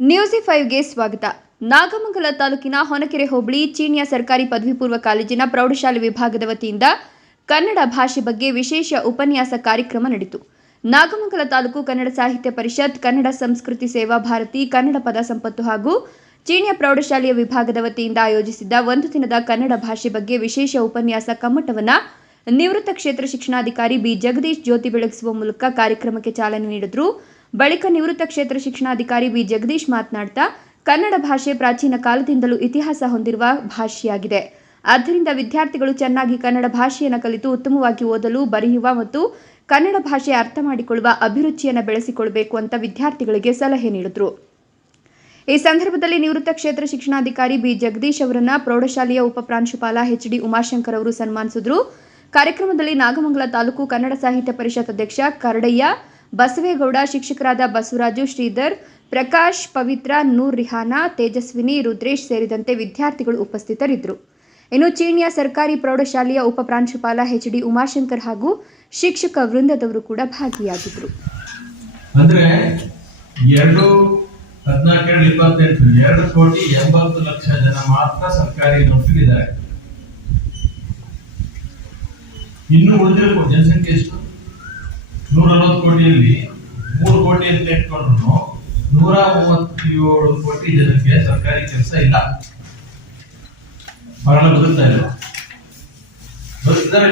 ನ್ಯೂಸಿ ಫೈವ್ಗೆ ಸ್ವಾಗತ. ನಾಗಮಂಗಲ ತಾಲೂಕಿನ ಹೊನಕೆರೆ ಹೋಬಳಿ ಚೀನಿಯ ಸರ್ಕಾರಿ ಪದವಿ ಪೂರ್ವ ಕಾಲೇಜಿನ ಪ್ರೌಢಶಾಲೆ ವಿಭಾಗದ ವತಿಯಿಂದ ಕನ್ನಡ ಭಾಷೆ ಬಗ್ಗೆ ವಿಶೇಷ ಉಪನ್ಯಾಸ ಕಾರ್ಯಕ್ರಮ ನಡೆಯಿತು. ನಾಗಮಂಗಲ ತಾಲೂಕು ಕನ್ನಡ ಸಾಹಿತ್ಯ ಪರಿಷತ್, ಕನ್ನಡ ಸಂಸ್ಕೃತಿ ಸೇವಾ ಭಾರತಿ, ಕನ್ನಡ ಪದ ಸಂಪತ್ತು ಹಾಗೂ ಚೀನಿಯ ಪ್ರೌಢಶಾಲೆಯ ವಿಭಾಗದ ವತಿಯಿಂದ ಆಯೋಜಿಸಿದ್ದ ಒಂದು ದಿನದ ಕನ್ನಡ ಭಾಷೆ ಬಗ್ಗೆ ವಿಶೇಷ ಉಪನ್ಯಾಸ ಕಮ್ಮಟವನ್ನು ನಿವೃತ್ತ ಕ್ಷೇತ್ರ ಶಿಕ್ಷಣಾಧಿಕಾರಿ ಬಿ. ಜಗದೀಶ್ ಜ್ಯೋತಿ ಬೆಳಗಿಸುವ ಮೂಲಕ ಕಾರ್ಯಕ್ರಮಕ್ಕೆ ಚಾಲನೆ ನೀಡಿದ್ರು. ಬಳಿಕ ನಿವೃತ್ತ ಕ್ಷೇತ್ರ ಶಿಕ್ಷಣಾಧಿಕಾರಿ ಬಿ ಜಗದೀಶ್ ಮಾತನಾಡ್ತಾ, ಕನ್ನಡ ಭಾಷೆ ಪ್ರಾಚೀನ ಕಾಲದಿಂದಲೂ ಇತಿಹಾಸ ಹೊಂದಿರುವ ಭಾಷೆಯಾಗಿದೆ. ಆದ್ದರಿಂದ ವಿದ್ಯಾರ್ಥಿಗಳು ಚೆನ್ನಾಗಿ ಕನ್ನಡ ಭಾಷೆಯನ್ನು ಕಲಿತು ಉತ್ತಮವಾಗಿ ಓದಲು, ಬರೆಯುವ ಮತ್ತು ಕನ್ನಡ ಭಾಷೆ ಅರ್ಥ ಮಾಡಿಕೊಳ್ಳುವ ಅಭಿರುಚಿಯನ್ನು ಬೆಳೆಸಿಕೊಳ್ಳಬೇಕು ಅಂತ ವಿದ್ಯಾರ್ಥಿಗಳಿಗೆ ಸಲಹೆ ನೀಡಿದರು. ಈ ಸಂದರ್ಭದಲ್ಲಿ ನಿವೃತ್ತ ಕ್ಷೇತ್ರ ಶಿಕ್ಷಣಾಧಿಕಾರಿ ಬಿ ಜಗದೀಶ್ ಅವರನ್ನ ಪ್ರೌಢಶಾಲೆಯ ಉಪ ಪ್ರಾಂಶುಪಾಲ ಎಚ್. ಡಿ. ಉಮಾಶಂಕರ್ ಅವರು ಸನ್ಮಾನಿಸಿದ್ರು. ಕಾರ್ಯಕ್ರಮದಲ್ಲಿ ನಾಗಮಂಗಲ ತಾಲೂಕು ಕನ್ನಡ ಸಾಹಿತ್ಯ ಪರಿಷತ್ ಅಧ್ಯಕ್ಷ ಕರಡಯ್ಯ ಬಸವೇಗೌಡ, ಶಿಕ್ಷಕರಾದ ಬಸವರಾಜು, ಶ್ರೀಧರ್, ಪ್ರಕಾಶ್, ಪವಿತ್ರ, ನೂರ್ ರಿಹಾನಾ, ತೇಜಸ್ವಿನಿ, ರುದ್ರೇಶ್ ಸೇರಿದಂತೆ ವಿದ್ಯಾರ್ಥಿಗಳು ಉಪಸ್ಥಿತರಿದ್ದರು. ಇನ್ನು ಚೀಣಿಯ ಸರ್ಕಾರಿ ಪ್ರೌಢಶಾಲೆಯ ಉಪ ಪ್ರಾಂಶುಪಾಲ ಎಚ್ ಡಿ ಉಮಾಶಂಕರ್ ಹಾಗೂ ಶಿಕ್ಷಕ ವೃಂದದವರು ಕೂಡ ಭಾಗಿಯಾಗಿದ್ದರು. ಅಂದ್ರೆ ಎರಡು ಹದಿನಾಲ್ಕೆರಡು ಇಪ್ಪತ್ತೆಂಟು, ಎರಡು ಕೋಟಿ ಎಂಬತ್ತು ಲಕ್ಷ ಜನ ಮಾತ್ರ ಸರ್ಕಾರಿ ನೌಕರಿದ್ದಾರೆ ಇನ್ನು ಉಳಿದಿರುವ ಜನಸಂಖ್ಯೆ ಎಷ್ಟು? ನೂರ ಅರವತ್ತು ಕೋಟಿಯಲ್ಲಿ ಮೂರು ಕೋಟಿ ಅಂತ ಇಟ್ಕೊಂಡ್ರು ನೂರ ಮೂವತ್ತೇಳು ಕೋಟಿ ಜನಕ್ಕೆ ಸರ್ಕಾರಿ ಕೆಲಸ ಇಲ್ಲ. ಬಹಳ ಬದುಕ್ತಾ ಇಲ್ವಾ? ಬದುಕ್ತಾರ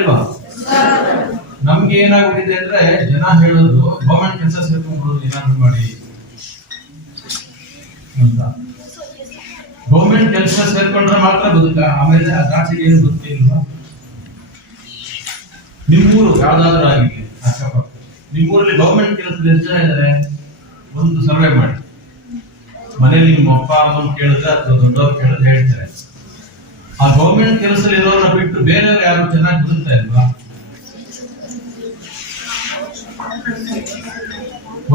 ನಮ್ಗೆ ಏನಾಗ್ಬಿಟ್ಟಿದೆ ಅಂದ್ರೆ ಜನ ಹೇಳೋದು ಗೌರ್ಮೆಂಟ್ ಕೆಲಸ ಸೇರ್ಕೊಂಡ್ಬಿಡೋದು ಏನಾದ್ರು ಮಾಡಿ ಅಂತ. ಗೌರ್ಮೆಂಟ್ ಕೆಲಸ ಸೇರ್ಕೊಂಡ್ರೆ ಮಾತ್ರ ಬದುಕ, ಆಮೇಲೆ ಆಚೆಗೆ ಏನು ಬದುಕಿಲ್ವಾ ನಿಮ್ಮೂರು ಯಾವ್ದಾದ್ರೂ ಆಗಿರ್ಲಿ ಅಕ್ಕಪಕ್ಕ ನಿಮ್ಮೂರಲ್ಲಿ ಗೌರ್ಮೆಂಟ್ ಕೆಲಸದಲ್ಲಿ ಎಷ್ಟು ಜನ ಒಂದು ಸರ್ವೆ ಮಾಡಿ. ಮನೇಲಿ ನಿಮ್ಮ ಅಪ್ಪ ಅಮ್ಮನ ಕೇಳಿದ್ರೆ ಅಥವಾ ದೊಡ್ಡವ್ರು ಕೇಳಿದ್ರೆ ಹೇಳ್ತಾರೆ. ಆ ಗೌರ್ಮೆಂಟ್ ಕೆಲಸದಲ್ಲಿ ಇರೋರನ್ನ ಬಿಟ್ಟು ಬೇರೆಯವ್ರು ಯಾರು ಚೆನ್ನಾಗಿ ಬದುಕ್ತಾ ಇಲ್ವಾ?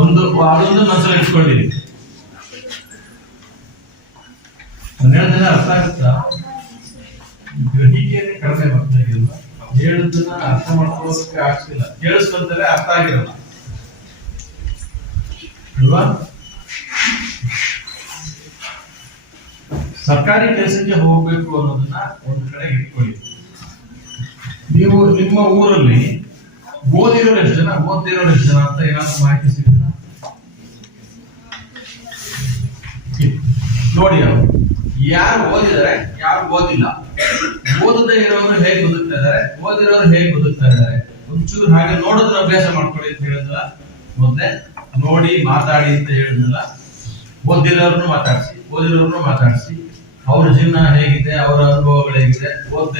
ಒಂದು, ಅದೊಂದು ಮನಸ್ಸಲ್ಲಿ ಇಟ್ಕೊಂಡಿರಿ. ನಾನು ಜನ ಅರ್ಥ ಆಗುತ್ತಾ? ಗ್ರಹಿಕೆಯನ್ನೇ ಕಡಿಮೆ ಮಕ್ಕಳಿಗಿಲ್ವಾ ಹೇಳುದನ್ನ ಅರ್ಥ ಮಾಡ್ಕೊಳ್ಳೋದಕ್ಕೆ ಆಗ್ತಿಲ್ಲ. ಕೇಳಿಸ್ಕೊಂತಾರೆ ಅರ್ಥ ಆಗಿರಲ್ಲ. ಅಲ್ವಾ? ಸರ್ಕಾರಿ ಕೆಲಸಕ್ಕೆ ಹೋಗ್ಬೇಕು ಅನ್ನೋದನ್ನ ಒಂದು ಕಡೆ ಇಟ್ಕೊಳ್ಳಿ. ನೀವು ನಿಮ್ಮ ಊರಲ್ಲಿ ಓದಿರೋರು ಎಷ್ಟು ಜನ? ಓದಿರೋರು ಎಷ್ಟು ಜನ ಅಂತ ಏನಾದ್ರು ಮಾಹಿತಿ ಸಿಗುತ್ತಾ? ನೋಡಿ ಅವರು ಯಾರು ಓದಿದರೆ ಯಾರು ಓದಿಲ್ಲ. ಓದದೇ ಇರೋರು ಹೇಗೆ ಬದುಕ್ತಾ ಇದ್ದಾರೆ? ಓದಿರೋರು ಹೇಗೆ ಬದುಕ್ತಾ ಇದ್ದಾರೆ? ಒಂಚೂರು ಹಾಗೆ ನೋಡೋದ್ರ ಅಭ್ಯಾಸ ಮಾಡ್ಕೊಳ್ಳಿ ಅಂತ ಹೇಳಿದ್ರಲ್ಲ ಮೊದ್ಲೇ ನೋಡಿ, ಮಾತಾಡಿ ಅಂತ ಹೇಳಿದ್ನಲ್ಲ? ಓದಿರೋರ್ನು ಮಾತಾಡ್ಸಿ ಓದಿರೋರ್ನು ಮಾತಾಡ್ಸಿ. ಅವ್ರ ಜೀವನ ಹೇಗಿದೆ, ಅವರ ಅನುಭವಗಳು ಹೇಗಿದೆ, ಓದ್ದೇ